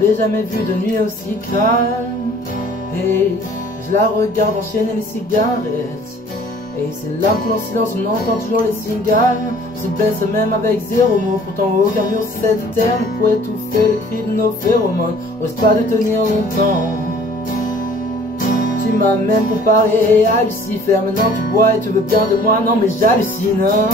j'avais jamais vu de nuit aussi calme. Et je la regarde enchaîner les cigarettes. Et c'est là que en silence on entend toujours les cigales. On se blesse même avec zéro mot. Pourtant aucun mur cette terre ne pourrait étouffer les cris de nos phéromones. Ose pas de tenir longtemps. Tu m'as même comparé à Lucifer. Maintenant tu bois et tu veux bien de moi. Non mais j'hallucine, hein.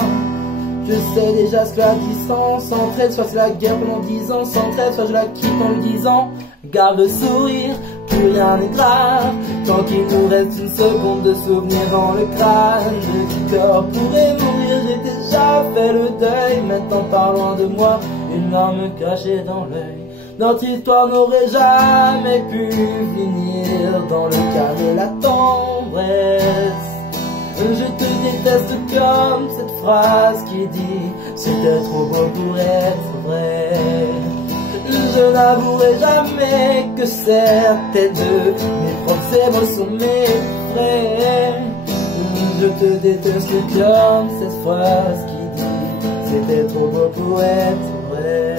Je sais déjà ce que la distance s'entraide. Soit c'est la guerre pendant 10 ans sans trêve, soit je la quitte en lui disant garde le sourire, plus rien n'est grave. Tant qu'il nous reste une seconde de souvenir dans le crâne. Le cœur pourrait mourir, j'ai déjà fait le deuil. Maintenant par loin de moi, une larme cachée dans l'œil. Notre histoire n'aurait jamais pu finir dans le calme et la tendresse. Je te déteste comme cette phrase qui dit c'était trop beau pour être vrai. Je n'avouerai jamais que certaines de mes propres émotions m'effraient. Je te déteste comme cette phrase qui dit c'était trop beau pour être vrai.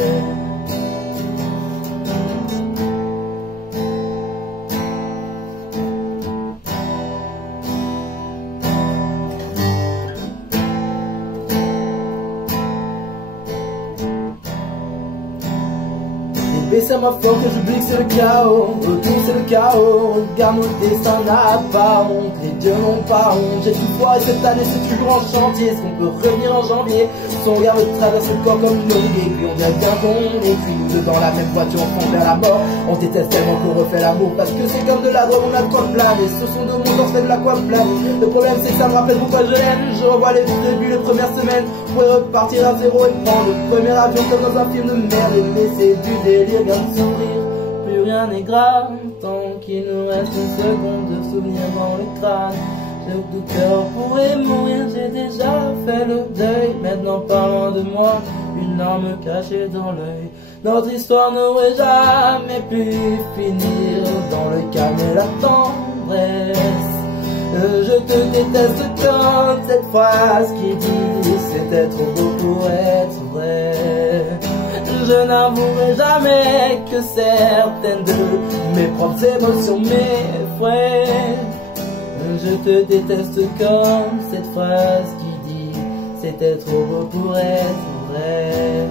Et c'est ma faute que j'oublie que c'est le chaos. Retour c'est le chaos. Regarde nos destins n'a pas honte. Les dieux n'ont pas honte. J'ai tout foiré cette année, c'est toujours en chantier. Est-ce qu'on peut revenir en janvier? Son regard me traverse le corps comme une longue. Et puis on dirait bien qu'on est cuit. Nous deux dans la même voiture, on prend vers la mort. On se déteste tellement qu'on refait l'amour. Parce que c'est comme de la drogue, on a de quoi planer. Sur son dos, mon corps fait de l'aquaplane. Le problème c'est que ça me rappelle pourquoi je l'aime. Je revois les débuts, les premières semaines. On pourrait repartir à zéro et prendre le premier avion comme dans un film de merde. Mais c'est du délire. Bien de sourire, plus rien n'est grave. Tant qu'il nous reste une seconde de souvenir dans le crâne. Le cœur pourrait mourir, j'ai déjà fait le deuil. Maintenant pas loin de moi, une larme cachée dans l'œil. Notre histoire n'aurait jamais pu finir dans le calme et la tendresse. Je te déteste comme cette phrase qui dit c'était trop beau pour être vrai. Je n'avouerai jamais que certaines de mes propres émotions m'effraient. Je te déteste comme cette phrase qui dit c'était trop beau pour être vrai.